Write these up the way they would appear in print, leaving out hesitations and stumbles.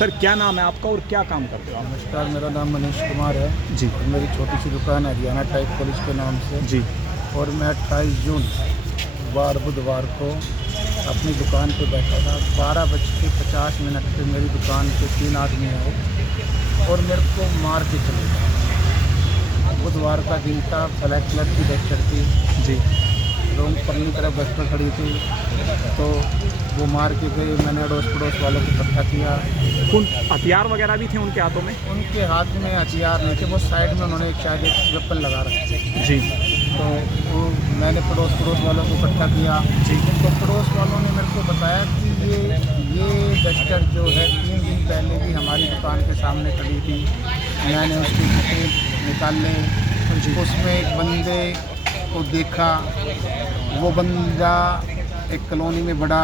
Sir क्या नाम है आपका और क्या काम करते हो आप? नमस्कार, मेरा नाम मनीष कुमार है जी और मेरी छोटी सी दुकान है हरियाणा टाइप कॉलेज के नाम से। जी और मैं 28 जून बुधवार को अपनी दुकान पे बैठा था। 12:50 पे मेरी दुकान पे 3 आदमी आए और मेरे को मार के चले गए। बुधवार का दिन था, ब्लैक कलर की डस्टर थी जी रोड परली तरफ डस्टर खड़ी थी, तो वो मार के गए। मैंने अड़ोस पड़ोस वालों को इकट्ठा किया। कौन हथियार वगैरह भी थे उनके हाथों में? उनके हाथ में हथियार नहीं थे, वो साइड में उन्होंने शायद एक वेपन लगा रखा था। जी तो वो मैंने पड़ोस वालों को इकट्ठा किया। जी तो पड़ोस वालों ने मेरे को बताया कि ये डस्टर जो है 3 दिन पहले भी हमारी दुकान के सामने खड़ी थी। मैंने उसके फुटेज निकाले, उसमें एक बंदे को देखा। वो बंदा एक कॉलोनी में बड़ा,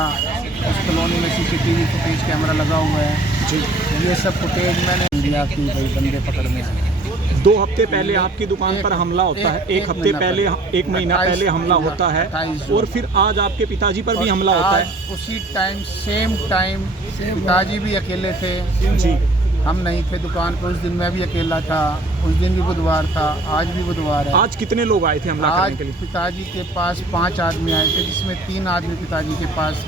उस कॉलोनी में CCTV फुटेज कैमरा लगा हुआ है। जी ये सब फुटेज मैंने लिया कि भाई बंदे पकड़ने आए। 2 हफ्ते पहले आपकी दुकान पर हमला होता है, एक हफ्ते पहले, 1 महीना पहले हमला होता है, और फिर आज आपके पिताजी पर भी हमला होता है। उसी टाइम सेम पिताजी भी अकेले थे जी हम नहीं थे दुकान पे। उस दिन मैं भी अकेला था, उस दिन भी बुधवार था, आज भी बुधवार है। आज कितने लोग आए थे हमला आज करने के लिए? पिताजी के पास 5 आदमी आए थे, जिसमें 3 आदमी पिताजी के पास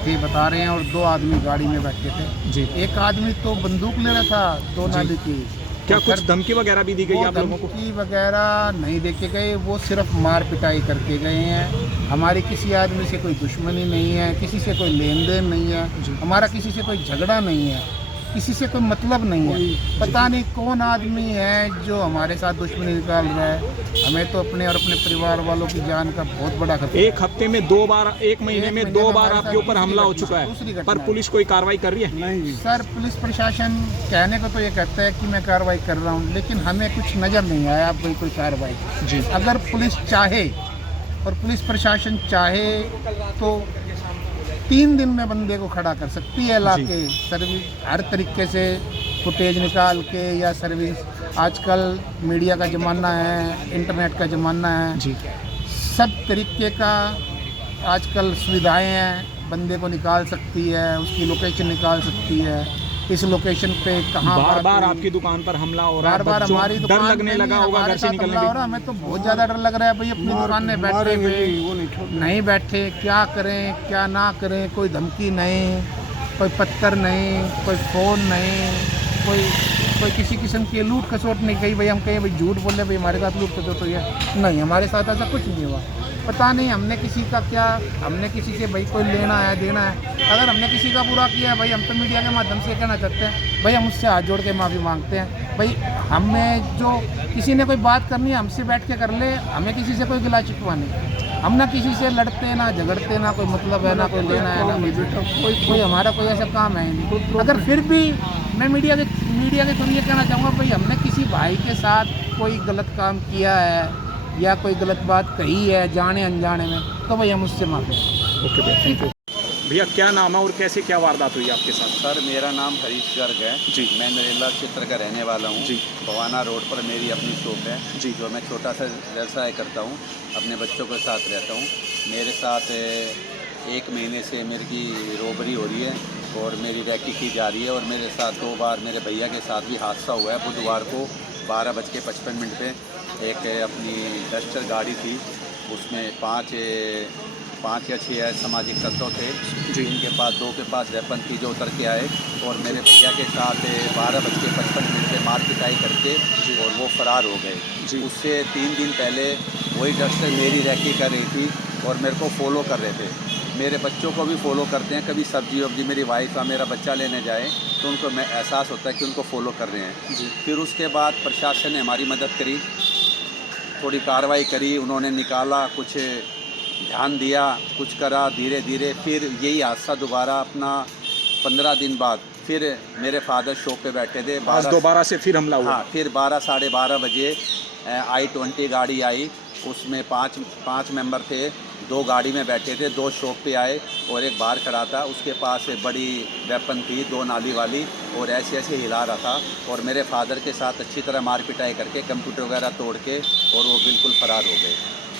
थे बता रहे हैं, और 2 आदमी गाड़ी में बैठे थे। जी एक आदमी तो बंदूक ले रहा था 2 नाली की। क्या कुछ धमकी वगैरह भी दी गई आप लोगों को? धमकी वगैरह नहीं देके गए, वो सिर्फ मार पिटाई करके गए हैं। हमारी किसी आदमी से कोई दुश्मनी नहीं है, किसी से कोई लेन देन नहीं है, हमारा किसी से कोई झगड़ा नहीं है, किसी से कोई मतलब नहीं है। पता नहीं कौन आदमी है जो हमारे साथ दुश्मनी निकाल रहा है। हमें तो अपने और अपने परिवार वालों की जान का बहुत बड़ा खतरा। एक हफ्ते में 2 बार, 1 महीने में 2 बार आपके ऊपर हमला हो चुका है, पर पुलिस कोई कार्रवाई कर रही है? नहीं सर, पुलिस प्रशासन कहने को तो ये कहता है कि मैं कार्रवाई कर रहा हूँ, लेकिन हमें कुछ नज़र नहीं आया कोई कार्रवाई। जी अगर पुलिस चाहे और पुलिस प्रशासन चाहे तो 3 दिन में बंदे को खड़ा कर सकती है, ला के सर्विस हर तरीके से फुटेज निकाल के, या सर्विस। आजकल मीडिया का ज़माना है, इंटरनेट का ज़माना है, जी सब तरीके का आजकल सुविधाएं हैं। बंदे को निकाल सकती है, उसकी लोकेशन निकाल सकती है, इस लोकेशन पे कहाँ बार आपकी दुकान पर हमला हो रहा है, बार हमारी डर दुकान लगने लगा होगा घर से निकलने हो रहा। हमें तो बहुत ज़्यादा डर लग रहा है भाई, अपनी दुकान में बैठे नहीं बैठे, क्या करें क्या ना करें। कोई धमकी नहीं, कोई पत्थर नहीं, कोई फ़ोन नहीं, कोई किसी किस्म की लूट खसोट नहीं। कही भाई हम कहें भाई झूठ बोले भाई हमारे साथ लूट खसोट हुई है, नहीं, हमारे साथ ऐसा कुछ नहीं हुआ। पता नहीं हमने किसी का क्या, हमने किसी से भाई कोई लेना है देना है। अगर हमने किसी का बुरा किया है भाई, हम तो मीडिया के माध्यम से कहना चाहते हैं भाई, हम उससे हाथ जोड़ के माफ़ी मांगते हैं भाई। हमें जो किसी ने कोई बात करनी है हमसे बैठ के कर ले, हमें किसी से कोई गिला शिकवा नहीं। हम ना किसी से लड़ते ना झगड़ते, ना कोई मतलब है, ना कोई लेना है, ना कोई हमारा कोई ऐसा काम है नहीं। अगर फिर भी मैं मीडिया के थ्रू ये कहना चाहूँगा भाई, हमने किसी भाई के साथ कोई गलत काम किया है या कोई गलत बात कही है जाने अनजाने में, तो भाई हम उससे माफी। ओके भैया, थैंक यू। भैया क्या नाम है और कैसे क्या वारदात हुई आपके साथ? सर मेरा नाम हरीश गर्ग है जी। मैं नरेला क्षेत्र का रहने वाला हूँ जी। भवाना रोड पर मेरी अपनी शॉप है जी। जो मैं छोटा सा व्यवसाय करता हूँ, अपने बच्चों के साथ रहता हूँ। मेरे साथ 1 महीने से मेरी रॉबरी हो रही है और मेरी रैकी की जा रही है, और मेरे साथ 2 बार मेरे भैया के साथ भी हादसा हुआ है। बुधवार को 12:55 पे एक अपनी डस्टर गाड़ी थी, उसमें 5 या 6 सामाजिक तत्व थे जिनके पास 2 के पास वेपन थी, जो उतर के आए और मेरे भैया के साथ 12:55 पे मार पिटाई करके और वो फरार हो गए। उससे 3 दिन पहले वही डस्टर मेरी रैकी कर रही थी और मेरे को फॉलो कर रहे थे। मेरे बच्चों को भी फॉलो करते हैं, कभी सब्जी वब्जी मेरी वाइफ या मेरा बच्चा लेने जाए तो उनको मैं एहसास होता है कि उनको फॉलो कर रहे हैं। फिर उसके बाद प्रशासन ने हमारी मदद करी, थोड़ी कार्रवाई करी, उन्होंने निकाला, कुछ ध्यान दिया, कुछ करा, धीरे धीरे फिर यही हादसा दोबारा अपना 15 दिन बाद फिर मेरे फादर शॉप पे बैठे थे। आज दोबारा से फिर हमला हुआ? हाँ, फिर 12 साढ़े 12 बजे I-20 गाड़ी आई, उसमें 5 मेंबर थे, 2 गाड़ी में बैठे थे, 2 शॉप पे आए और एक बाहर खड़ा था, उसके पास बड़ी वेपन थी 2 नाली वाली, और ऐसे ऐसे हिला रहा था और मेरे फादर के साथ अच्छी तरह मार पिटाई करके कंप्यूटर वगैरह तोड़ के और वो बिल्कुल फरार हो गए।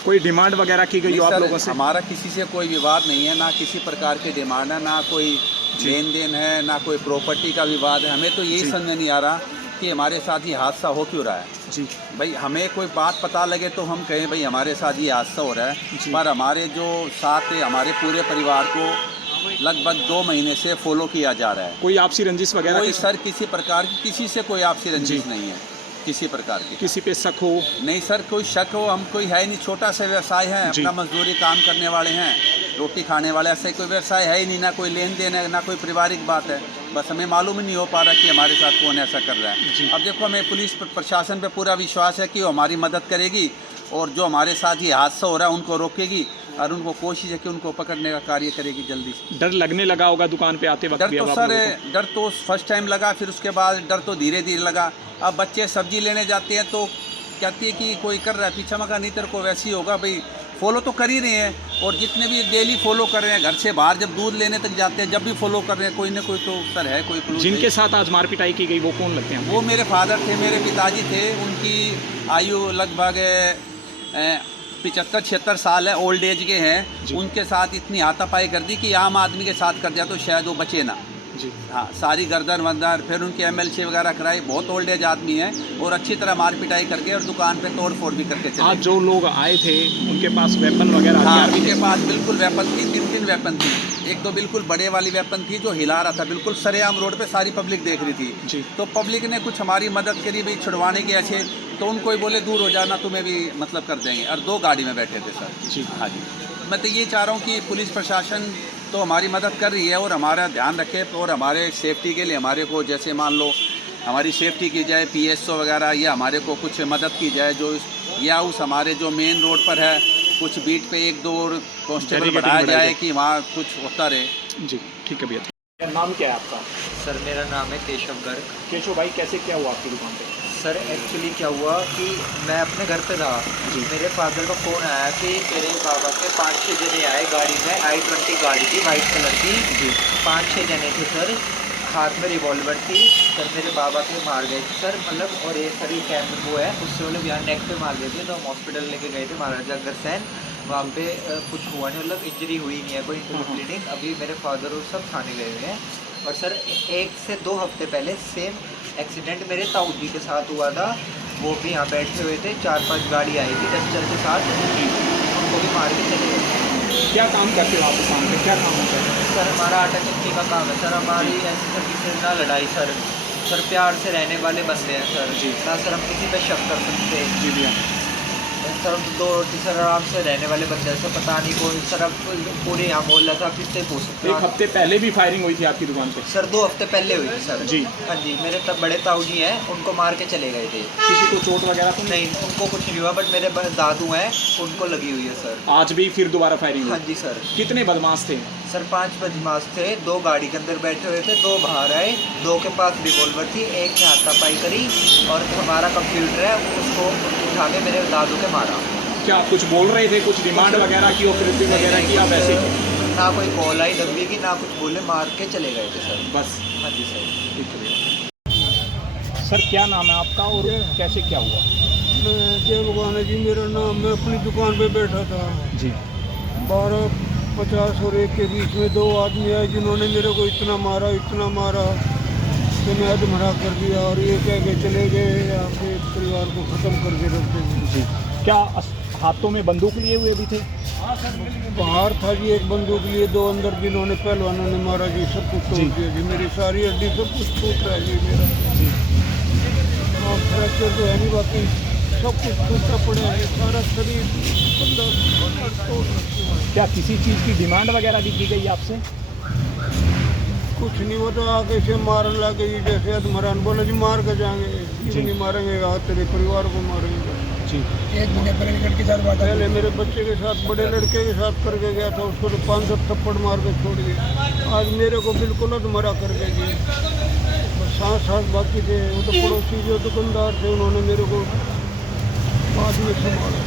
कोई डिमांड वगैरह की गई हो आप लोगों से? हमारा किसी से कोई विवाद नहीं है, ना किसी प्रकार की डिमांड है, ना कोई लेन देन है, ना कोई प्रॉपर्टी का विवाद है। हमें तो यही समझ नहीं आ रहा कि हमारे साथ ये हादसा हो क्यों रहा है। जी भाई हमें कोई बात पता लगे तो हम कहें भाई हमारे साथ ये हादसा हो रहा है, पर हमारे जो साथ है हमारे पूरे परिवार को लगभग 2 महीने से फॉलो किया जा रहा है। कोई आपसी रंजिश वगैरह कोई सर किसी प्रकार की किसी से कोई आपसी रंजिश नहीं है, किसी प्रकार की। किसी पे शक हो? नहीं सर, कोई शक हो हम कोई है नहीं, छोटा सा व्यवसाय है, अपना मजदूरी काम करने वाले हैं, रोटी खाने वाले, ऐसे कोई व्यवसाय है ही नहीं, ना कोई लेन देन है, ना कोई पारिवारिक बात है। बस हमें मालूम ही नहीं हो पा रहा कि हमारे साथ कौन ऐसा कर रहा है। अब देखो हमें पुलिस प्रशासन पे पूरा विश्वास है कि वो हमारी मदद करेगी और जो हमारे साथ ये हादसा हो रहा है उनको रोकेगी और उनको कोशिश है कि उनको पकड़ने का कार्य करेगी जल्दी से। डर लगने लगा होगा दुकान पे आते वक्त? डर तो सर, डर तो फर्स्ट टाइम लगा, फिर उसके बाद डर तो धीरे धीरे लगा। अब बच्चे सब्जी लेने जाते हैं तो कहती है कि कोई कर रहा है पीछे, मगर नहीं तेरे को वैसे ही होगा भाई, फॉलो तो कर ही रहे हैं। और जितने भी डेली फॉलो कर रहे हैं, घर से बाहर जब दूध लेने तक जाते हैं जब भी फॉलो कर रहे हैं, कोई ना कोई तो सर है कोई। जिनके साथ आज मार पिटाई की गई वो कौन लगते हैं? वो मेरे फादर थे, मेरे पिताजी थे, उनकी आयु लगभग 75-76 साल है, ओल्ड एज के हैं। उनके साथ इतनी हाथापाई कर दी कि आम आदमी के साथ कर दिया तो शायद वो बचे ना। जी हाँ, सारी गर्दन वंदर, फिर उनके MLC वगैरह कराई, बहुत ओल्ड एज आदमी है और अच्छी तरह मार पिटाई करके और दुकान पे तोड़ फोड़ भी करके चले। आज जो लोग आए थे उनके पास वेपन वगैरह? हाँ, उनके पास बिल्कुल वेपन थी, 3 वेपन थी। एक तो बिल्कुल बड़े वाली वेपन थी जो हिला रहा था, बिल्कुल सरेआम रोड पे सारी पब्लिक देख रही थी। जी। तो पब्लिक ने कुछ हमारी मदद करी भाई छुड़वाने के ऐसे, तो उनको ही बोले दूर हो जाना, तुम्हें भी मतलब कर देंगे। और 2 गाड़ी में बैठे थे सर। जी हाँ जी, मैं तो ये चाह रहा हूँ कि पुलिस प्रशासन तो हमारी मदद कर रही है और हमारा ध्यान रखे और हमारे सेफ्टी के लिए हमारे को जैसे मान लो हमारी सेफ्टी की जाए, PSO वगैरह, या हमारे को कुछ मदद की जाए जो या उस हमारे जो मेन रोड पर है कुछ बीट पे 1-2 कांस्टेबल बढ़ाया जाए कि वहाँ कुछ होता रहे। जी ठीक है भैया। नाम क्या है आपका? सर मेरा नाम है केशव गर्ग। केशव भाई, कैसे क्या हुआ आपकी दुकान पे? सर एक्चुअली क्या हुआ कि मैं अपने घर पे था, मेरे फादर का फ़ोन आया कि तेरे बाबा के 5-6 जने आए गाड़ी में, i20 गाड़ी थी वाइट कलर की। 5-6 जने थे सर, हाथ में रिवॉल्वर थी सर, मेरे बाबा के मार गए थे सर, मतलब। और ये सर ये कैमर वो है उससे वो लोग यहाँ नेक पे मार गए थे, तो हम हॉस्पिटल लेके गए थे महाराजा अग्रसेन। वहाँ पे कुछ हुआ नहीं, मतलब इंजरी हुई नहीं है, कोई ब्लीडिंग। अभी मेरे फादर और सब थाने गए हुए हैं। और सर 1 से 2 हफ्ते पहले सेम एक्सीडेंट मेरे ताऊ जी के साथ हुआ था, वो भी यहाँ बैठे हुए थे, 4-5 गाड़ी आई थी डस्टर के साथ, उनको भी मार के चले गए। क्या काम करते हो आप दुकान पे, क्या काम होता है? सर हमारा आटा चक्की का काम है सर, हमारी ऐसी सर किसी से ना लड़ाई सर, प्यार से रहने वाले बंदे हैं सर। जी ना सर, हम किसी पे शक कर सकते हैं। जी भैया। सर हम 2 रोटी सर आराम से रहने वाले बंदे हैं सर, पता नहीं कौन सर, अब पूरे यहाँ मोहल्ला था, किससे पूछ सकते हैं। 1 हफ्ते पहले भी फायरिंग हुई थी आपकी दुकान पे? सर 2 हफ्ते पहले हुई थी सर। जी हाँ जी, मेरे तब बड़े ताऊ जी हैं, उनको मार के चले गए थे। किसी को चोट वगैरह तो नहीं, उनको कुछ नहीं हुआ, बट मेरे दादू हैं उनको लगी हुई है सर। आज भी फिर दोबारा फायरिंग हाँ हुई? जी सर। कितने बदमाश थे? सर 5 बदमाश थे, 2 गाड़ी के अंदर बैठे हुए थे, 2 बाहर आए, 2 के पास रिवॉल्वर थी, एक ने हाथापाई करी और हमारा कंप्यूटर है उसको उठा के मेरे दादू के मारा। क्या आप कुछ बोल रहे थे, कुछ डिमांड वगैरह की, ऑफर वगैरह की, आप ऐसे ही? ना कोई कॉल आई डब्बी की, ना कुछ बोले, मार के चले गए थे सर बस? हाँ जी सर। ठीक है सर, क्या नाम है आपका और कैसे क्या हुआ? जय भगवान है जी, मेरा नाम। मैं अपनी दुकान पे बैठा था जी। 12:50 और 1 के बीच में 2 आदमी आए जिन्होंने मेरे को इतना मारा कि मैं अधमरा कर दिया और ये कह के चले गए, आपके परिवार को ख़त्म करके रख देंगे। जी। क्या हाथों में बंदूक लिए हुए भी थे? बाहर था जी एक बंदूक लिए, 2 अंदर जिन्होंने पहलवानों ने मारा जी, सब कुछ तोड़ दिया जी, मेरी सारी हड्डी सब कुछ टूट रहा है जी मेरा। जी। फ्रैक्चर तो है नहीं, बाकी सब कुछ टूटा पड़ा है, सारा शरीर तोड़ रखा है। क्या किसी चीज़ की डिमांड वगैरह भी की गई आपसे? कुछ नहीं, वो तो आगे से मारने लगे जी, जैसे अधमरान बोले जी मार के जाएंगे, क्यों नहीं मारेंगे, तेरे परिवार को मारेंगे। जी। 1 महीने पहले लड़के के साथ बात, पहले मेरे बच्चे के साथ, बड़े लड़के के साथ करके गया था, उसको तो 500 थप्पड़ मार के छोड़ दिए। आज मेरे को बिल्कुल अधमरा कर गए जी, बस सांस बाकी थे। वो तो पड़ोसी जो दुकानदार थे उन्होंने मेरे को बाद में संभाला।